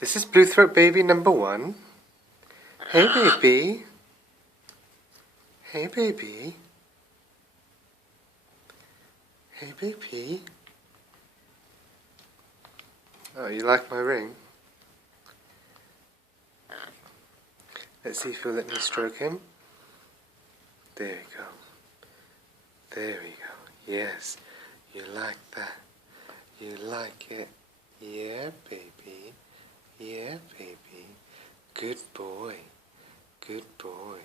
This is blue throat baby number 1. Hey baby. Hey baby. Hey baby. Oh, you like my ring? Let's see if you'll let me stroke him. There we go. There we go. Yes, you like that. You like it. Yeah, baby. Yeah, baby. Good boy. Good boy.